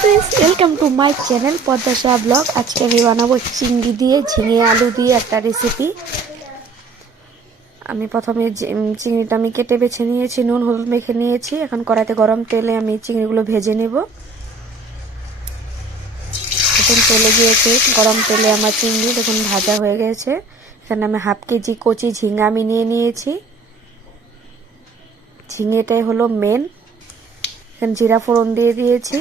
Friends, welcome to my channel Padma blog. আজকে আমি বানাবো চিংড়ি দিয়ে ঝিঙে আলু দিয়ে একটা রেসিপি। আমি প্রথমে চিংড়িটা আমি কেটে বেছে নিয়েছি, নুন হলুদ মেখে নিয়েছি। এখন কড়াইতে গরম তেলে আমি চিংড়িগুলো ভেজে নেব। এখন তেলে গিয়েছে, গরম তেলে আমার চিংড়ি দেখুন ভাজা হয়ে গেছে। এখানে আমি হাফ কেজি কচি ঝিঙা আমি নিয়ে নিয়েছি। ঝিঙেটাই হলো মেন। এখানে জিরা ফোড়ন দিয়ে দিয়েছি।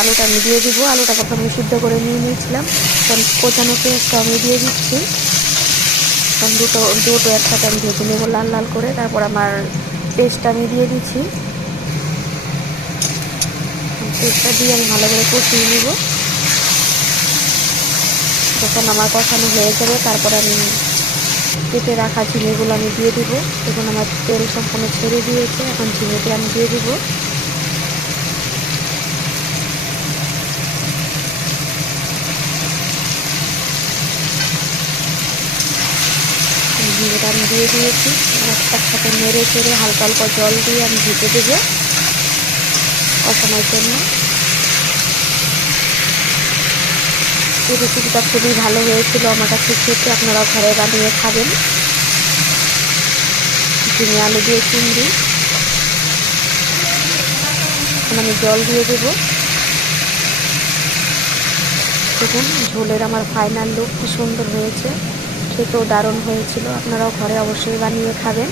আলুটা আমি দিয়ে দিব। আলুটা প্রথমে সিদ্ধ করে নিয়ে নিয়েছিলাম। এখন কোচানো পেঁয়াজটা আমি দিয়ে দিচ্ছি। এখন দুটো একসাথে আমি ভেজে নেবো লাল লাল করে। তারপর আমার পেস্টটা আমি দিয়ে দিচ্ছি। পেস্টটা দিয়ে আমি ভালো করে কষিয়ে নেব। যখন আমার কষানো হয়ে যাবে তারপর আমি কেটে রাখা ঝিঙেগুলো আমি দিয়ে দিব। এখন আমার তেল সম্পূর্ণ ছেড়ে দিয়েছে। এখন ঝিঙেটি আমি দিয়ে দিব। ঝিঙেটা আমি দিয়ে দিয়েছি। একসাথে নেড়ে চেড়ে হালকা হালকা জল দিয়ে আমি ঢেকে দেবো কষানোর জন্য। এই রেসিপিটা খুবই ভালো হয়েছিল আমার কাছে খেতে। আপনারা ঘরে বানিয়ে খাবেন। ঝিঙে আলু দিয়ে চিংড়ি। এখন আমি জল দিয়ে দেব। দেখুন ঝোলের আমার ফাইনাল লুক কি সুন্দর হয়েছে। খেতেও দারুণ হয়েছিল। আপনারাও ঘরে অবশ্যই বানিয়ে খাবেন।